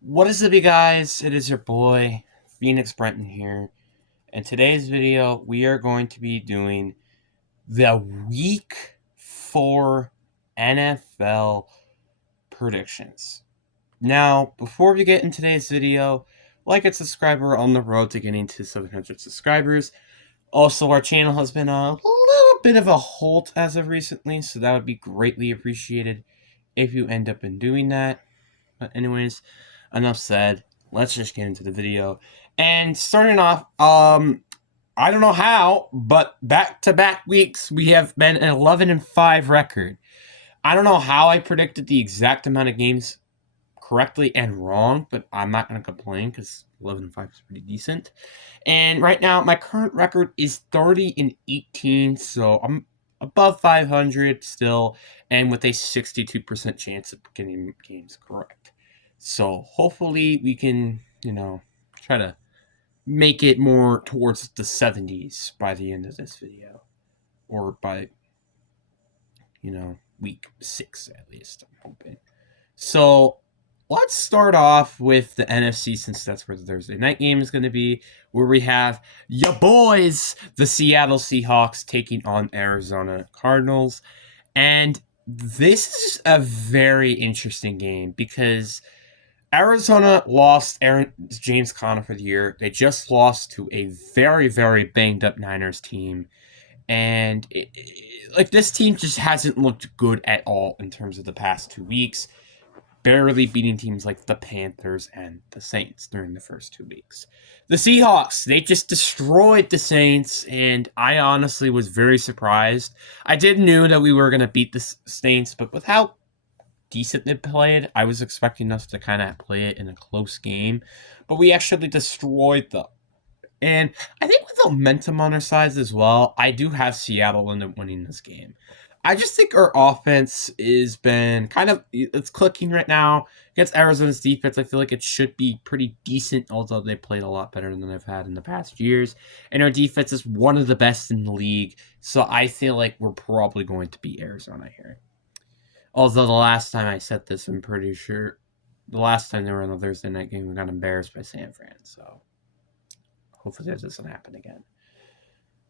What is up, you guys? It is your boy, Phoenix Brenton here. In today's video, we are going to be doing the Week 4 NFL predictions. Now, before we get in today's video, like and subscribe. We're on the road to getting to 700 subscribers. Also, our channel has been a little bit of a halt as of recently, so that would be greatly appreciated if you end up in doing that. But anyways, enough said. Let's just get into the video. And starting off, I don't know how, but back-to-back weeks we have been an 11-5 record. I don't know how I predicted the exact amount of games correctly and wrong, but I'm not going to complain because 11-5 is pretty decent. And right now, my current record is 30-18, so I'm above 500 still, and with a 62% chance of getting games correct. So hopefully we can, try to make it more towards the 70s by the end of this video, or by, week 6 at least, I'm hoping. So let's start off with the NFC, since that's where the Thursday night game is going to be, where we have ya boys, the Seattle Seahawks, taking on Arizona Cardinals. And this is a very interesting game because Arizona lost James Conner for the year. They just lost to a very, very banged up Niners team. And this team just hasn't looked good at all in terms of the past 2 weeks, barely beating teams like the Panthers and the Saints during the first 2 weeks. The Seahawks, they just destroyed the Saints, and I honestly was very surprised. I did knew that we were going to beat the Saints, but with how decent they played, I was expecting us to kind of play it in a close game, but we actually destroyed them. And I think with the momentum on our side as well, I do have Seattle end up winning this game. I just think our offense has been it's clicking right now against Arizona's defense. I feel like it should be pretty decent, although they played a lot better than they've had in the past years. And our defense is one of the best in the league, so I feel like we're probably going to beat Arizona here. Although the last time I said this, I'm pretty sure the last time they were in the Thursday night game, we got embarrassed by San Fran. So hopefully that doesn't happen again.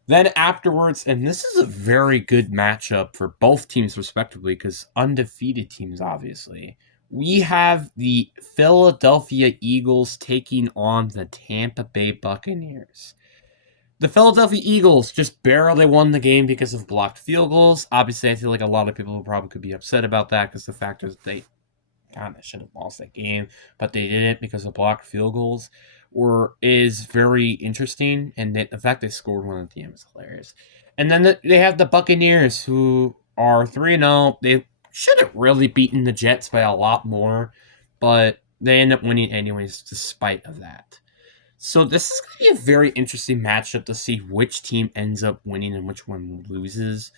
Then afterwards, and this is a very good matchup for both teams respectively, because undefeated teams, obviously. We have the Philadelphia Eagles taking on the Tampa Bay Buccaneers. The Philadelphia Eagles just barely won the game because of blocked field goals. Obviously, I feel like a lot of people probably could be upset about that because the fact is they kind of should have lost that game, but they didn't because of blocked field goals, is very interesting, and the fact they scored one at the end is hilarious. And then they have the Buccaneers, who are 3-0. They should have really beaten the Jets by a lot more, but they end up winning anyways despite of that. So this is going to be a very interesting matchup to see which team ends up winning and which one loses.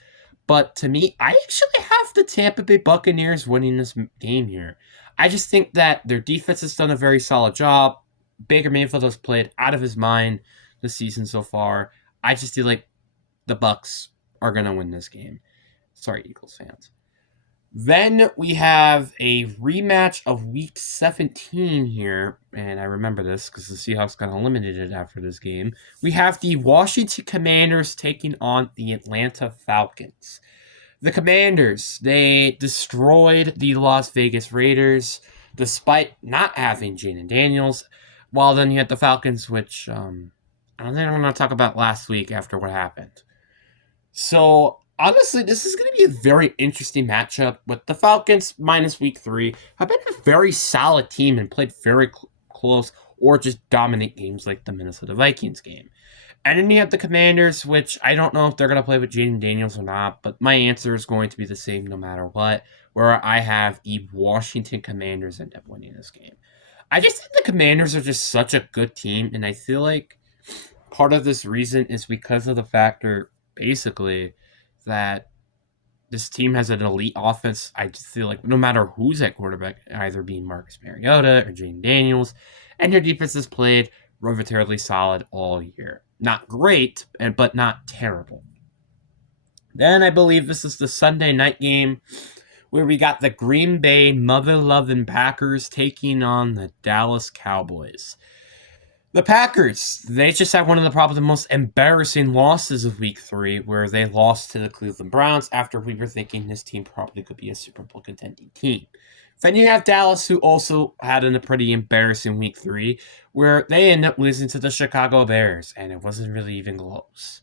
But to me, I actually have the Tampa Bay Buccaneers winning this game here. I just think that their defense has done a very solid job. Baker Mayfield has played out of his mind this season so far. I just feel like the Bucs are going to win this game. Sorry, Eagles fans. Then we have a rematch of Week 17 here, and I remember this because the Seahawks got eliminated after this game. We have the Washington Commanders taking on the Atlanta Falcons. The Commanders, they destroyed the Las Vegas Raiders despite not having Jaden Daniels. While then you had the Falcons, which I don't think I'm going to talk about last week after what happened. So honestly, this is going to be a very interesting matchup with the Falcons minus week 3. Have been a very solid team and played very close or just dominate games like the Minnesota Vikings game. And then you have the Commanders, which I don't know if they're going to play with Jaden Daniels or not, but my answer is going to be the same no matter what, where I have the Washington Commanders end up winning this game. I just think the Commanders are just such a good team, and I feel like part of this reason is because of the factor, basically, that this team has an elite offense. I just feel like no matter who's at quarterback, either being Marcus Mariota or Jaden Daniels, and your defense has played relatively solid all year. Not great, but not terrible. Then I believe this is the Sunday night game, where we got the Green Bay mother-loving Packers taking on the Dallas Cowboys. The Packers, they just had one of probably the most embarrassing losses of Week 3, where they lost to the Cleveland Browns after we were thinking this team probably could be a Super Bowl contending team. Then you have Dallas, who also had a pretty embarrassing Week 3, where they ended up losing to the Chicago Bears, and it wasn't really even close.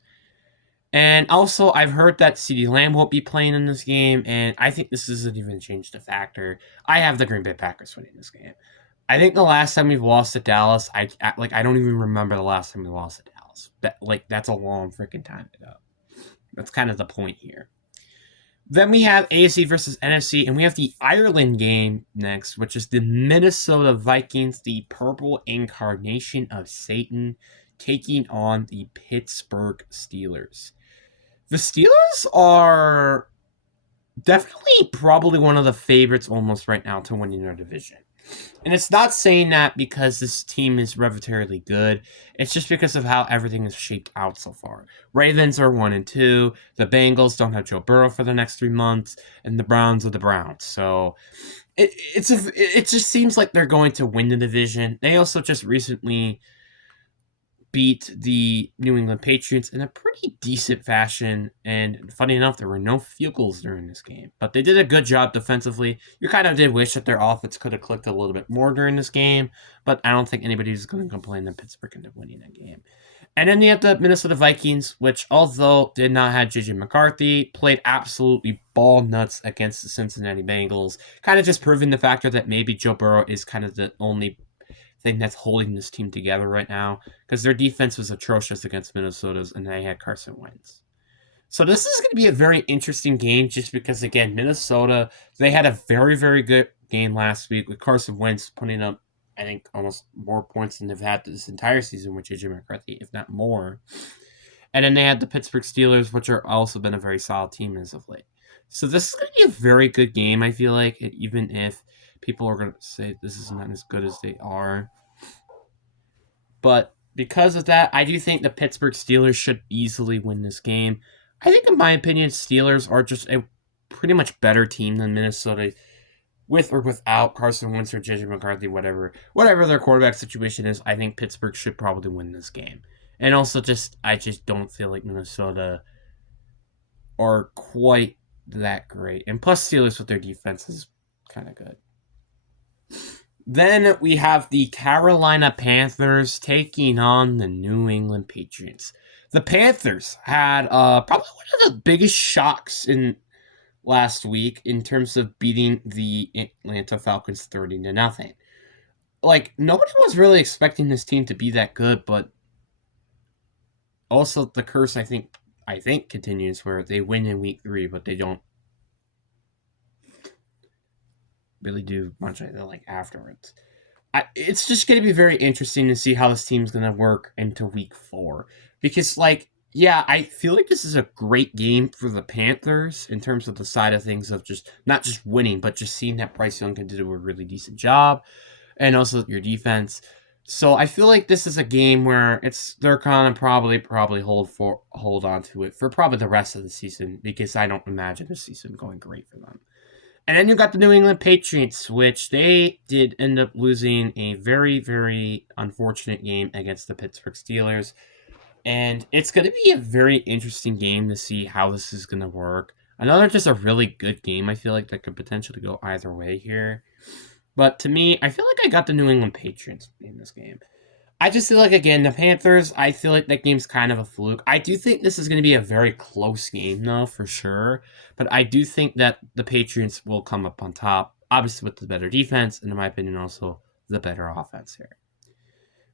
And also, I've heard that CeeDee Lamb won't be playing in this game, and I think this doesn't even change the factor. I have the Green Bay Packers winning this game. I think the last time we've lost to Dallas, I don't even remember the last time we lost to Dallas. That's a long freaking time ago. That's kind of the point here. Then we have AFC versus NFC, and we have the Ireland game next, which is the Minnesota Vikings, the purple incarnation of Satan, taking on the Pittsburgh Steelers. The Steelers are definitely probably one of the favorites almost right now to winning their division. And it's not saying that because this team is relatively good. It's just because of how everything is shaped out so far. Ravens are 1-2. The Bengals don't have Joe Burrow for the next 3 months, and the Browns are the Browns. So it just seems like they're going to win the division. They also just recently beat the New England Patriots in a pretty decent fashion, and funny enough, there were no field goals during this game, but they did a good job defensively. You kind of did wish that their offense could have clicked a little bit more during this game, but I don't think anybody's going to complain that Pittsburgh ended up winning that game. And then you have the Minnesota Vikings, which, although did not have J.J. McCarthy, played absolutely ball nuts against the Cincinnati Bengals, kind of just proving the factor that maybe Joe Burrow is kind of the only thing that's holding this team together right now, because their defense was atrocious against Minnesota's, and they had Carson Wentz. So this is going to be a very interesting game, just because, again, Minnesota, they had a very, very good game last week with Carson Wentz putting up, I think, almost more points than they've had this entire season with J.J. McCarthy, if not more. And then they had the Pittsburgh Steelers, which are also been a very solid team as of late. So this is going to be a very good game, I feel like, even if people are going to say this is not as good as they are. But because of that, I do think the Pittsburgh Steelers should easily win this game. I think, in my opinion, Steelers are just a pretty much better team than Minnesota, with or without Carson Wentz or J.J. McCarthy, whatever their quarterback situation is. I think Pittsburgh should probably win this game. And also, I just don't feel like Minnesota are quite that great. And plus, Steelers with their defense is kind of good. Then we have the Carolina Panthers taking on the New England Patriots. The Panthers had probably one of the biggest shocks in last week in terms of beating the Atlanta Falcons 30-0. Like, nobody was really expecting this team to be that good, but also the curse I think continues, where they win in week 3, but they don't really do much like afterwards. It's just going to be very interesting to see how this team's going to work into week 4, because I feel like this is a great game for the Panthers in terms of the side of things of just not just winning, but just seeing that Bryce Young can do a really decent job, and also your defense. So I feel like this is a game where they're gonna probably hold on to it for probably the rest of the season, because I don't imagine the season going great for them. And then you got the New England Patriots, which they did end up losing a very, very unfortunate game against the Pittsburgh Steelers. And it's going to be a very interesting game to see how this is going to work. Another just a really good game, I feel like, that could potentially go either way here. But to me, I feel like I got the New England Patriots in this game. I just feel like, again, the Panthers, I feel like that game's kind of a fluke. I do think this is going to be a very close game, though, for sure. But I do think that the Patriots will come up on top, obviously with the better defense, and in my opinion, also the better offense here.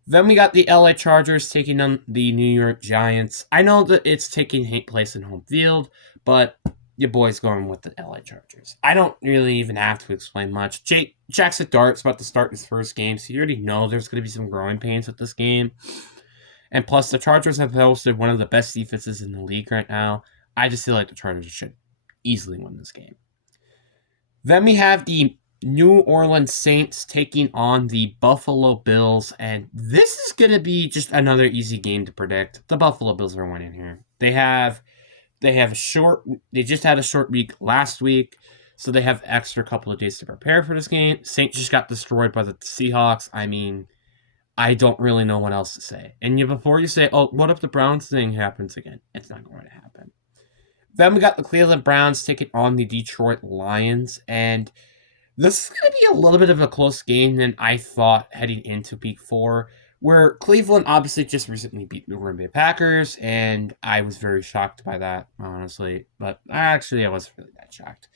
Then we got the LA Chargers taking on the New York Giants. I know that it's taking place in home field, but your boy's going with the LA Chargers. I don't really even have to explain much. Jackson Dart's about to start his first game, so you already know there's going to be some growing pains with this game. And plus, the Chargers have hosted one of the best defenses in the league right now. I just feel like the Chargers should easily win this game. Then we have the New Orleans Saints taking on the Buffalo Bills, and this is going to be just another easy game to predict. The Buffalo Bills are winning here. They just had a short week last week, so they have extra couple of days to prepare for this game. Saints just got destroyed by the Seahawks. I mean, I don't really know what else to say. And before you say, oh, what if the Browns thing happens again? It's not going to happen. Then we got the Cleveland Browns taking on the Detroit Lions. And this is going to be a little bit of a close game than I thought heading into week 4, where Cleveland obviously just recently beat the Green Bay Packers. And I was very shocked by that, honestly. But actually, I wasn't really that shocked.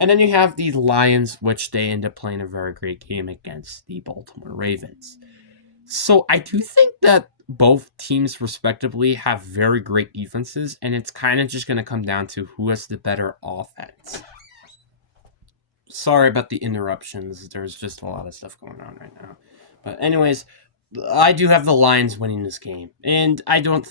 And then you have the Lions, which they end up playing a very great game against the Baltimore Ravens. So I do think that both teams respectively have very great defenses, and it's kind of just going to come down to who has the better offense. Sorry about the interruptions. There's just a lot of stuff going on right now. But anyways, I do have the Lions winning this game. And I feel like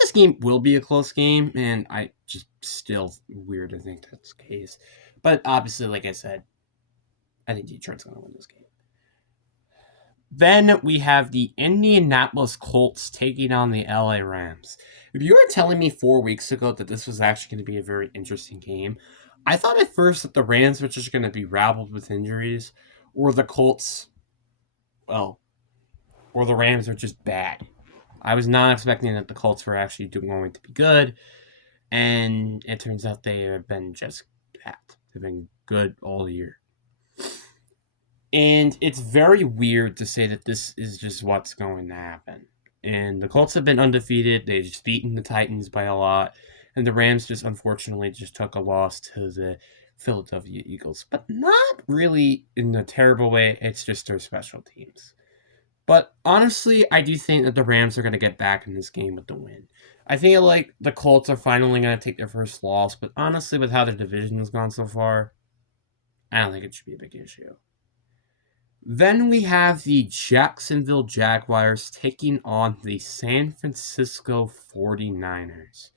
this game will be a close game, and I just still weird to think that's the case. But obviously, like I said, I think Detroit's going to win this game. Then we have the Indianapolis Colts taking on the LA Rams. If you were telling me 4 weeks ago that this was actually going to be a very interesting game, I thought at first that the Rams were just going to be rabbled with injuries, or the Colts, or the Rams are just bad. I was not expecting that the Colts were actually going to be good, and it turns out they have been just bad. They've been good all year. And it's very weird to say that this is just what's going to happen. And the Colts have been undefeated. They've just beaten the Titans by a lot. And the Rams just unfortunately just took a loss to the Philadelphia Eagles. But not really in a terrible way. It's just their special teams. But honestly, I do think that the Rams are going to get back in this game with the win. I feel like the Colts are finally going to take their first loss. But honestly, with how their division has gone so far, I don't think it should be a big issue. Then we have the Jacksonville Jaguars taking on the San Francisco 49ers.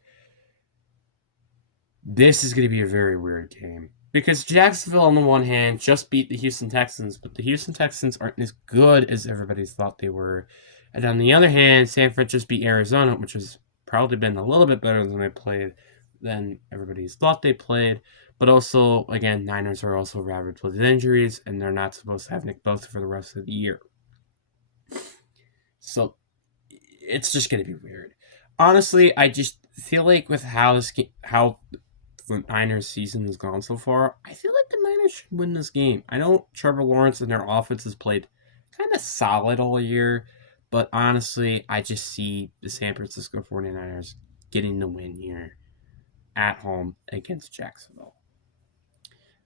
This is going to be a very weird game. Because Jacksonville, on the one hand, just beat the Houston Texans, but the Houston Texans aren't as good as everybody thought they were. And on the other hand, San Fran just beat Arizona, which has probably been a little bit better than everybody's thought they played. But also, again, Niners are also ravaged with injuries, and they're not supposed to have Nick Bosa for the rest of the year. So, it's just going to be weird. Honestly, I just feel like with how the Niners season has gone so far, I feel like the Niners should win this game. I know Trevor Lawrence and their offense has played kind of solid all year, but honestly, I just see the San Francisco 49ers getting the win here at home against Jacksonville.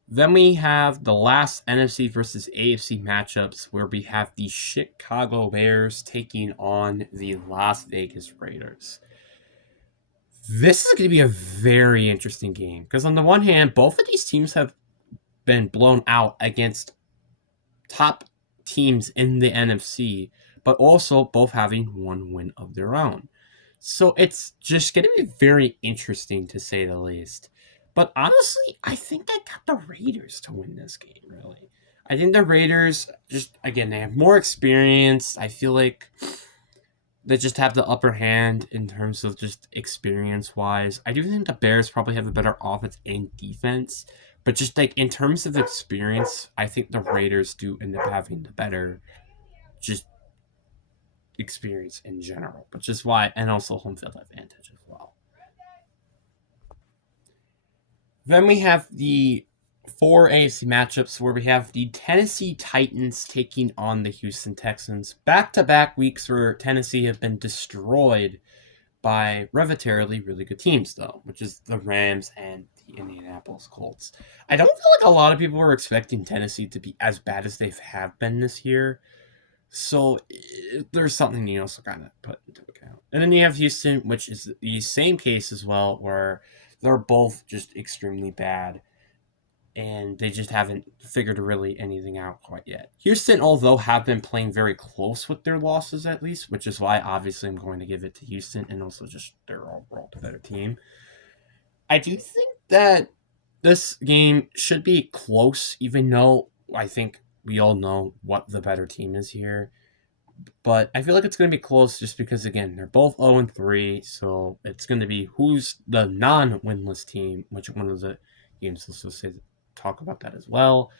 Then we have the last NFC versus AFC matchups where we have the Chicago Bears taking on the Las Vegas Raiders. This is going to be a very interesting game because on the one hand, both of these teams have been blown out against top teams in the NFC, but also both having one win of their own. So it's just going to be very interesting to say the least. But honestly, I think I got the Raiders to win this game, really. I think the Raiders, they have more experience. I feel like they just have the upper hand in terms of just experience-wise. I do think the Bears probably have a better offense and defense. But just like in terms of experience, I think the Raiders do end up having the better just experience in general. But just why, and also home field advantage as well. Then we have the 4 AFC matchups where we have the Tennessee Titans taking on the Houston Texans. Back-to-back weeks where Tennessee have been destroyed by relatively really good teams, though, which is the Rams and the Indianapolis Colts. I don't feel like a lot of people were expecting Tennessee to be as bad as they have been this year. So there's something you also kind of put into account. And then you have Houston, which is the same case as well, where they're both just extremely bad. And they just haven't figured really anything out quite yet. Houston, although, have been playing very close with their losses at least, which is why obviously I'm going to give it to Houston and also just their overall better team. I do think that this game should be close, even though I think we all know what the better team is here. But I feel like it's going to be close just because, again, they're both 0-3, so it's going to be who's the non-winless team, which one of the games, let's just say talk about that as well.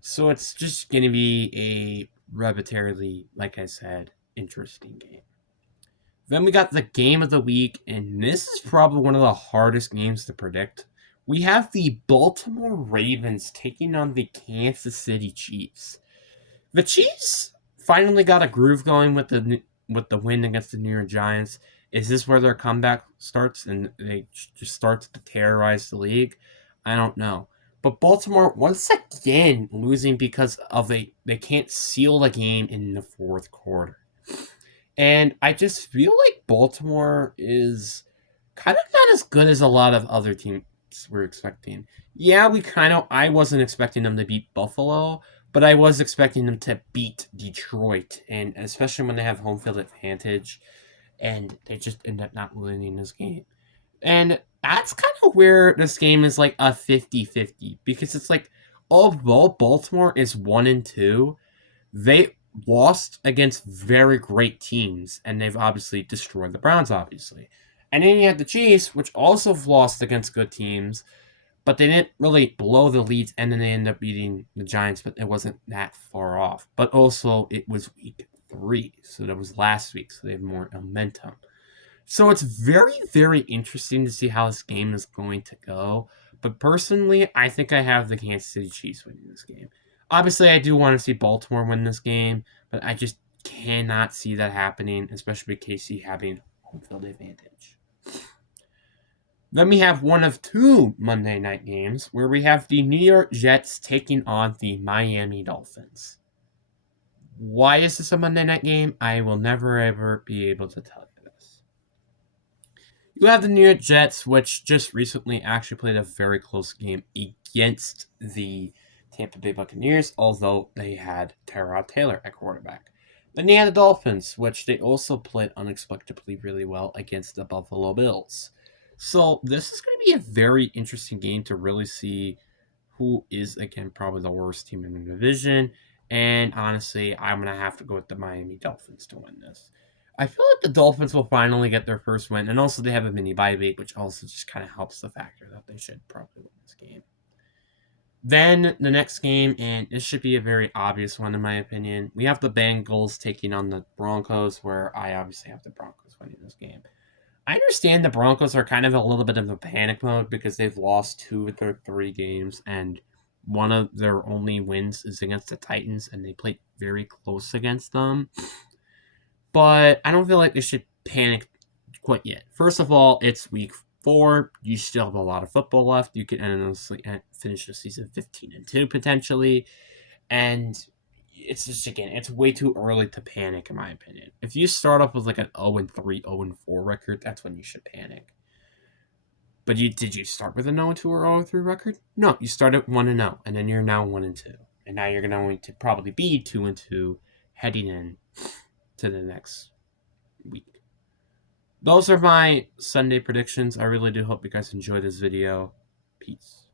So it's just going to be a arbitrarily, like I said, interesting game. Then we got the game of the week, and this is probably one of the hardest games to predict. We have the Baltimore Ravens taking on the Kansas City Chiefs. The Chiefs finally got a groove going with the win against the New York Giants. Is this where their comeback starts and they just start to terrorize the league? I don't know. But Baltimore once again losing because of they can't seal the game in the fourth quarter. And I just feel like Baltimore is kind of not as good as a lot of other teams were expecting. Yeah, I wasn't expecting them to beat Buffalo, but I was expecting them to beat Detroit, and especially when they have home field advantage, and they just end up not winning this game. And that's kind of where this game is like a 50-50, because it's like, although Baltimore is 1-2, they lost against very great teams, and they've obviously destroyed the Browns, obviously. And then you had the Chiefs, which also lost against good teams, but they didn't really blow the leads, and then they ended up beating the Giants, but it wasn't that far off. But also, it was week 3, so that was last week, so they have more momentum. So it's very, very interesting to see how this game is going to go. But personally, I think I have the Kansas City Chiefs winning this game. Obviously, I do want to see Baltimore win this game, but I just cannot see that happening, especially with KC having home field advantage. Then we have one of 2 Monday night games where we have the New York Jets taking on the Miami Dolphins. Why is this a Monday night game? I will never ever be able to tell you this. You have the New York Jets, which just recently actually played a very close game against the Tampa Bay Buccaneers, although they had Tyrod Taylor at quarterback. Then you had the Dolphins, which they also played unexpectedly really well against the Buffalo Bills. So this is going to be a very interesting game to really see who is, again, probably the worst team in the division. And honestly, I'm going to have to go with the Miami Dolphins to win this. I feel like the Dolphins will finally get their first win, and also they have a mini bye week, which also just kind of helps the factor that they should probably win this game. Then the next game, and this should be a very obvious one in my opinion, we have the Bengals taking on the Broncos, where I obviously have the Broncos winning this game. I understand the Broncos are kind of a little bit of a panic mode because they've lost 2 of their 3 games, and one of their only wins is against the Titans, and they played very close against them. But I don't feel like they should panic quite yet. First of all, it's week 4. You still have a lot of football left. You could honestly finish the season 15-2 potentially, and it's just, again, it's way too early to panic, in my opinion. If you start off with like an 0-3, 0-4 record, that's when you should panic. But did you start with a 0-2 or 0-3 record? No, you started 1-0, and then you're now 1-2, and now you're going to probably be 2-2 heading in to the next week. Those are my Sunday predictions. I really do hope you guys enjoyed this video. Peace.